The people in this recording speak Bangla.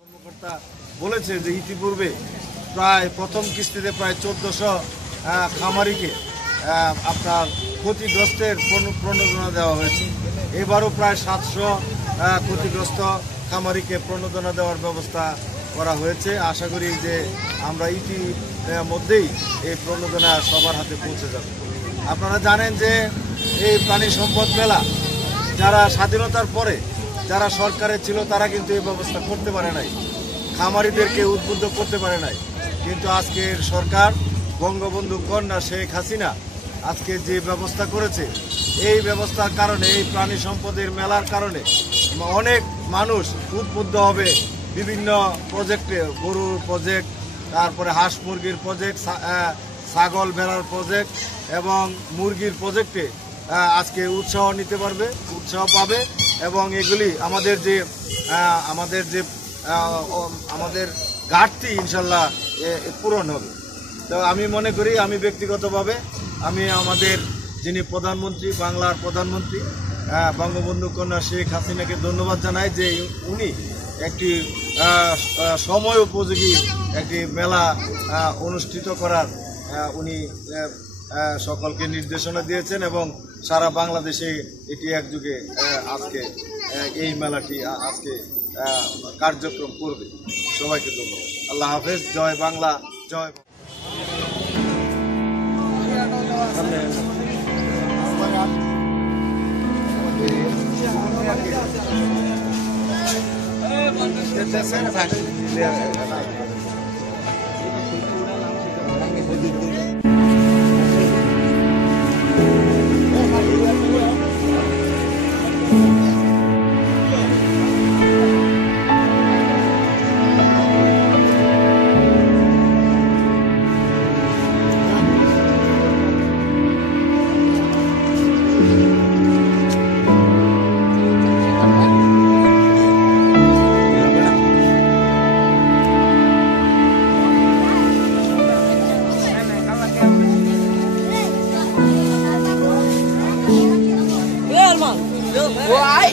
কর্মকর্তা বলেছে যে ইতিপূর্বে প্রায় প্রথম কিস্তিতে প্রায় 1400 খামারিকে আপনার ক্ষতিগ্রস্তের প্রণোদনা দেওয়া হয়েছে। এবারও প্রায় 700 ক্ষতিগ্রস্ত খামারিকে প্রণোদনা দেওয়ার ব্যবস্থা করা হয়েছে। আশা করি যে আমরা ইতিমধ্যেই এই প্রণোদনা সবার হাতে পৌঁছে যাবে। আপনারা জানেন যে এই প্রাণী সম্পদ মেলা যারা স্বাধীনতার পরে যারা সরকারে ছিল তারা কিন্তু এই ব্যবস্থা করতে পারে নাই, খামারিদেরকে উদ্বুদ্ধ করতে পারে নাই। কিন্তু আজকের সরকার বঙ্গবন্ধু কন্যা শেখ হাসিনা আজকে যে ব্যবস্থা করেছে, এই ব্যবস্থার কারণে এই প্রাণী সম্পদের মেলার কারণে অনেক মানুষ উদ্বুদ্ধ হবে। বিভিন্ন প্রজেক্টে, গরুর প্রজেক্ট, তারপরে হাঁস মুরগির প্রজেক্ট, ছাগল ভেড়ার প্রজেক্ট এবং মুরগির প্রজেক্টে আজকে উৎসাহ নিতে পারবে, উৎসাহ পাবে এবং এগুলি আমাদের যে ঘাটতি ইনশাল্লাহ পূরণ হবে। তো আমি মনে করি, আমি ব্যক্তিগতভাবে আমি আমাদের যিনি প্রধানমন্ত্রী, বাংলার প্রধানমন্ত্রী বঙ্গবন্ধু কন্যা শেখ হাসিনাকে ধন্যবাদ জানাই যে উনি একটি সময় উপযোগী একটি মেলা অনুষ্ঠিত করার উনি সকলকে নির্দেশনা দিয়েছেন এবং সারা বাংলাদেশে এটি একযুগে আজকে এই মেলাটি আজকে কার্যক্রম করবে। সবাইকে ধন্যবাদ। আল্লাহ হাফেজ। জয় বাংলা, জয় Why?